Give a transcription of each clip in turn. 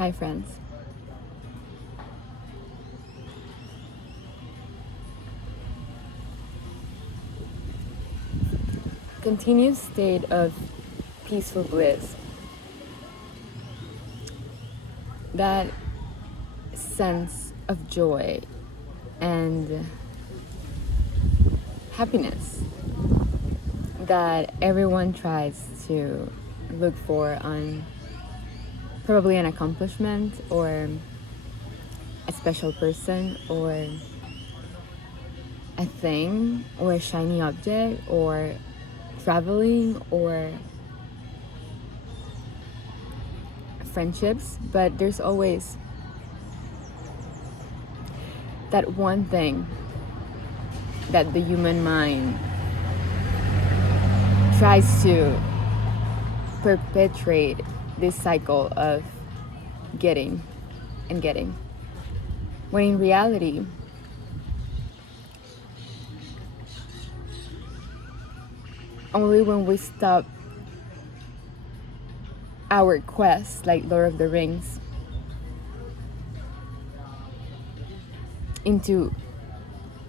Hi, friends. Continuous state of peaceful bliss. That sense of joy and happiness that everyone tries to look for on probably an accomplishment or a special person or a thing or a shiny object or traveling or friendships, but there's always that one thing that the human mind tries to perpetuate this cycle of getting and getting, when in reality only when we stop our quest, like Lord of the Rings, into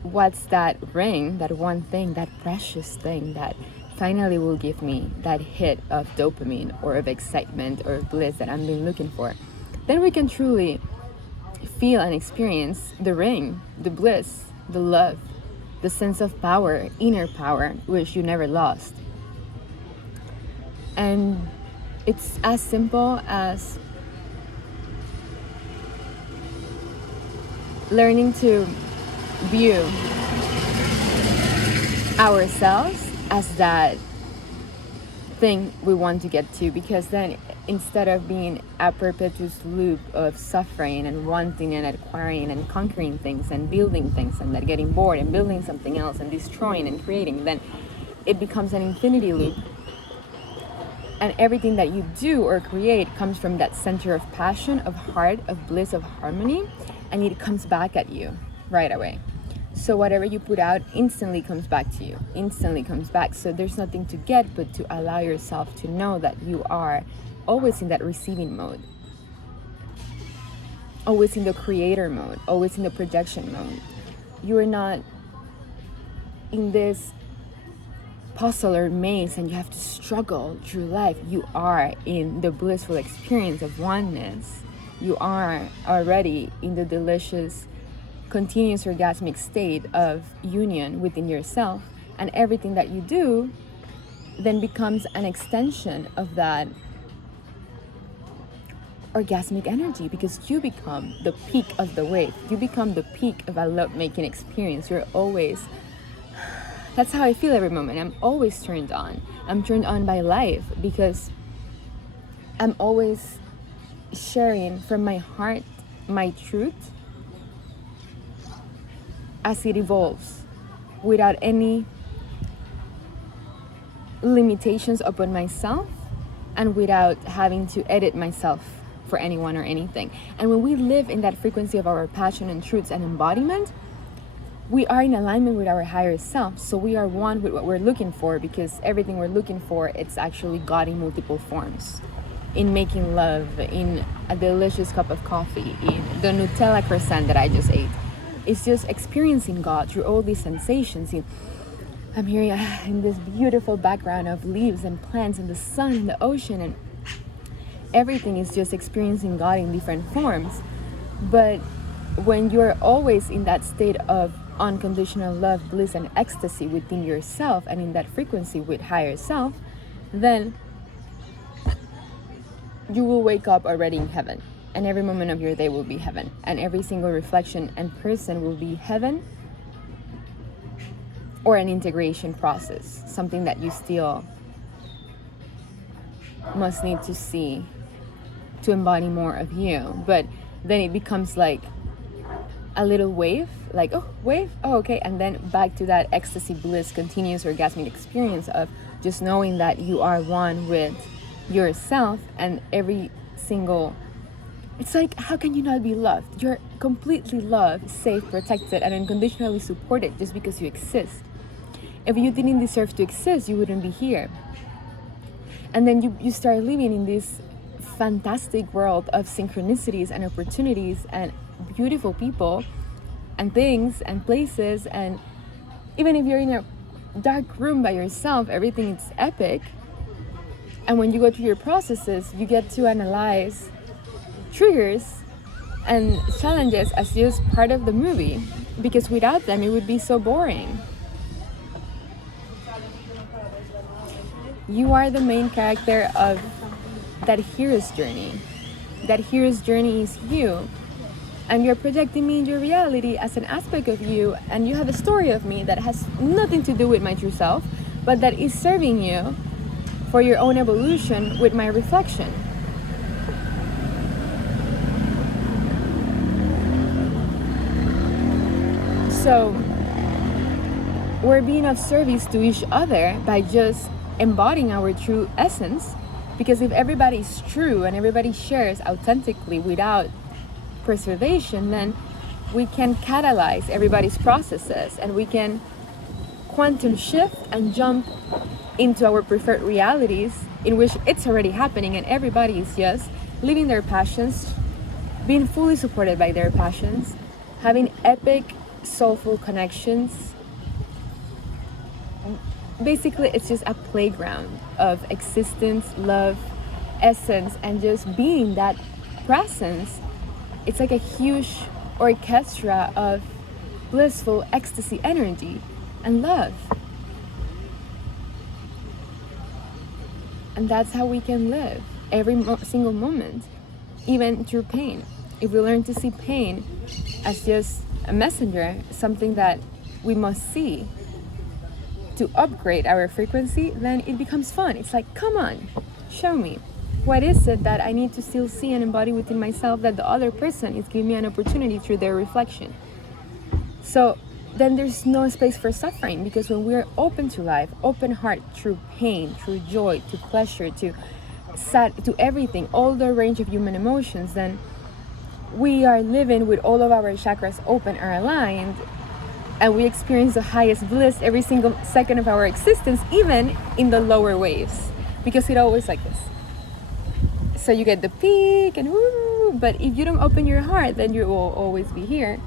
what's that ring, that one thing, that precious thing that finally will give me that hit of dopamine or of excitement or bliss that I've been looking for, then we can truly feel and experience the ring, the bliss, the love, the sense of power, inner power, which you never lost. And it's as simple as learning to view ourselves as that thing we want to get to, because then instead of being a perpetuous loop of suffering and wanting and acquiring and conquering things and building things and then getting bored and building something else and destroying and creating, then it becomes an infinity loop. And everything that you do or create comes from that center of passion, of heart, of bliss, of harmony, and it comes back at you right away. So whatever you put out instantly comes back to you, instantly comes back. So there's nothing to get but to allow yourself to know that you are always in that receiving mode, always in the creator mode, always in the projection mode. You are not in this puzzle or maze and you have to struggle through life. You are in the blissful experience of oneness. You are already in the delicious, continuous orgasmic state of union within yourself, and everything that you do then becomes an extension of that orgasmic energy, because you become the peak of the wave. You become the peak of a love-making experience. You're always, that's how I feel every moment. I'm always turned on. I'm turned on by life because I'm always sharing from my heart my truth as it evolves, without any limitations upon myself and without having to edit myself for anyone or anything. And when we live in that frequency of our passion and truths and embodiment, we are in alignment with our higher self. So we are one with what we're looking for, because everything we're looking for, it's actually God in multiple forms. In making love, in a delicious cup of coffee, in the Nutella croissant that I just ate. It's just experiencing God through all these sensations. I'm hearing in this beautiful background of leaves and plants and the sun and the ocean, and everything is just experiencing God in different forms. But when you're always in that state of unconditional love, bliss, and ecstasy within yourself and in that frequency with higher self, then you will wake up already in heaven, and every moment of your day will be heaven, and every single reflection and person will be heaven or an integration process, something that you still must need to see to embody more of you. But then it becomes like a little wave, like, oh, wave, oh, okay, and then back to that ecstasy, bliss, continuous orgasmic experience of just knowing that you are one with yourself, and every single, it's like, how can you not be loved? You're completely loved, safe, protected, and unconditionally supported just because you exist. If you didn't deserve to exist, you wouldn't be here. And then you start living in this fantastic world of synchronicities and opportunities and beautiful people and things and places. And even if you're in a dark room by yourself, everything is epic. And when you go through your processes, you get to analyze triggers and challenges as just part of the movie, because without them it would be so boring. You are the main character of that hero's journey. That hero's journey is you, and you're projecting me in your reality as an aspect of you, and you have a story of me that has nothing to do with my true self, but that is serving you for your own evolution with my reflection. So we're being of service to each other by just embodying our true essence, because if everybody is true and everybody shares authentically without preservation, then we can catalyze everybody's processes and we can quantum shift and jump into our preferred realities in which it's already happening, and everybody is just living their passions, being fully supported by their passions, having epic soulful connections. Basically, it's just a playground of existence, love, essence, and just being that presence. It's like a huge orchestra of blissful ecstasy energy and love. And that's how we can live every single moment, even through pain. If we learn to see pain as just a messenger, something that we must see to upgrade our frequency, then it becomes fun. It's like, come on, show me. What is it that I need to still see and embody within myself that the other person is giving me an opportunity through their reflection? So then there's no space for suffering, because when we're open to life, open heart, through pain, through joy, to pleasure, to sad, to everything, all the range of human emotions, then we are living with all of our chakras open or aligned, and we experience the highest bliss every single second of our existence, even in the lower waves, because it always like this. So you get the peak and woo, but if you don't open your heart, then you will always be here,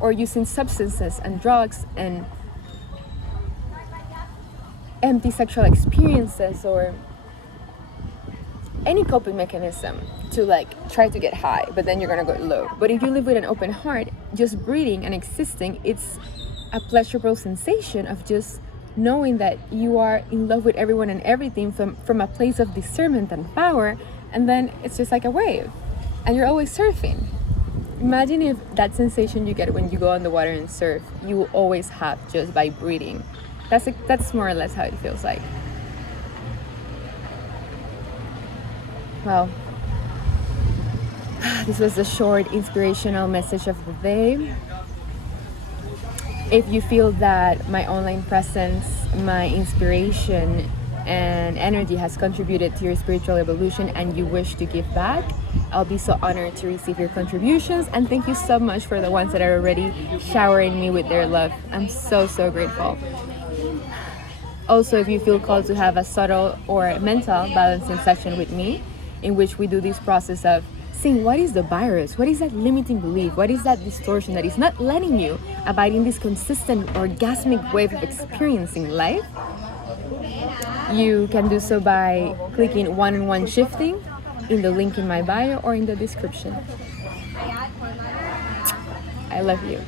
or using substances and drugs and empty sexual experiences or any coping mechanism to like try to get high, but then you're gonna go low. But if you live with an open heart, just breathing and existing, it's a pleasurable sensation of just knowing that you are in love with everyone and everything from a place of discernment and power. And then it's just like a wave, and you're always surfing. Imagine if that sensation you get when you go on the water and surf, you will always have just by breathing. That's more or less how it feels like. Well, this was the short inspirational message of the day. If you feel that my online presence, my inspiration and energy has contributed to your spiritual evolution and you wish to give back, I'll be so honored to receive your contributions, and thank you so much for the ones that are already showering me with their love. I'm so grateful. Also, if you feel called to have a subtle or mental balancing session with me, in which we do this process of seeing what is the virus, what is that limiting belief, what is that distortion that is not letting you abide in this consistent orgasmic wave of experiencing life, you can do so by clicking one-on-one shifting in the link in my bio or in the description. I love you.